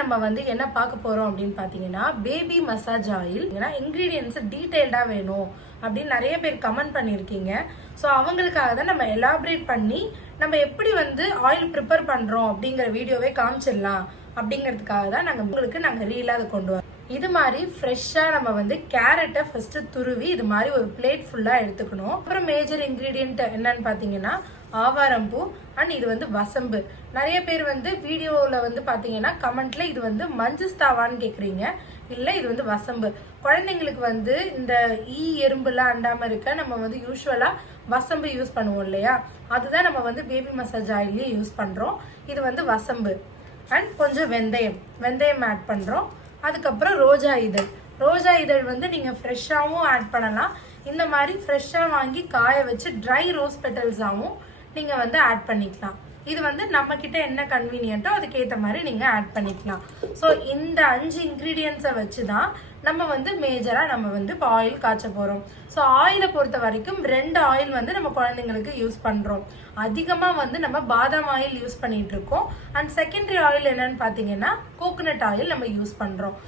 நம்ம வந்து என்ன பார்க்க போறோம் அப்படின்னு பாத்தீங்கன்னா பேபி மசாஜ் ஆயில். ஏன்னா இன்கிரீடியன்ஸ் டீடைல்டா வேணும் அப்படின்னு நிறைய பேர் கமெண்ட் பண்ணியிருக்கீங்க. ஸோ அவங்களுக்காக தான் நம்ம எலாபரேட் பண்ணி நம்ம எப்படி வந்து ஆயில் ப்ரிப்பேர் பண்றோம் அப்படிங்கிற வீடியோவே காமிச்சிடலாம் அப்படிங்கிறதுக்காக தான் நாங்கள் ரீலா அதை கொண்டு வரோம். இது மாதிரி ஃப்ரெஷ்ஷா நம்ம வந்து கேரட்டை ஃபர்ஸ்ட் துருவி இது மாதிரி ஒரு பிளேட் ஃபுல்லா எடுத்துக்கணும். அப்புறம் மேஜர் இன்கிரீடியன்ட் என்னன்னு பாத்தீங்கன்னா ஆவாரம்பூ அண்ட் இது வந்து வசம்பு. நிறைய பேர் வந்து வீடியோல வந்து பாத்தீங்கன்னா கமெண்ட்ல இது வந்து மஞ்சஸ்தாவான்னு கேக்குறீங்க. இல்ல, இது வந்து வசம்பு. குழந்தைங்களுக்கு வந்து இந்த எறும்புலாம் அண்டாம இருக்க நம்ம வந்து யூஸ்வலா வசம்பு யூஸ் பண்ணுவோம் இல்லையா, அதுதான் நம்ம வந்து பேபி மசாஜ் ஆயிலையும் யூஸ் பண்றோம். இது வந்து வசம்பு அண்ட் கொஞ்சம் வெந்தயம் ஆட் பண்றோம். அதுக்கப்புறம் ரோஜா இதழ் வந்து நீங்க ஃப்ரெஷ்ஷாவும் ஆட் பண்ணலாம். இந்த மாதிரி ஃப்ரெஷ்ஷா வாங்கி காய வச்சு ட்ரை ரோஸ் பெட்டல்ஸாவும் நீங்க வந்து ஆட் பண்ணிக்கலாம். இது வந்து நம்ம கிட்ட என்ன கன்வீனியன்ட்டோ அதுக்கேற்ற மாதிரி நீங்க ஆட் பண்ணிக்கலாம். ஸோ இந்த 5 இன்கிரீடியன்ஸை வச்சுதான் நம்ம வந்து மேஜரா நம்ம வந்து இப்போ ஆயில் காய்ச்ச போறோம். ஸோ ஆயிலை பொறுத்த வரைக்கும் 2 ஆயில் வந்து நம்ம குழந்தைங்களுக்கு யூஸ் பண்றோம். அதிகமா வந்து நம்ம பாதாம் ஆயில் யூஸ் பண்ணிட்டு இருக்கோம். அண்ட் செகண்டரி ஆயில் என்னன்னு பாத்தீங்கன்னா கோகோனட் ஆயில் நம்ம யூஸ் பண்றோம்.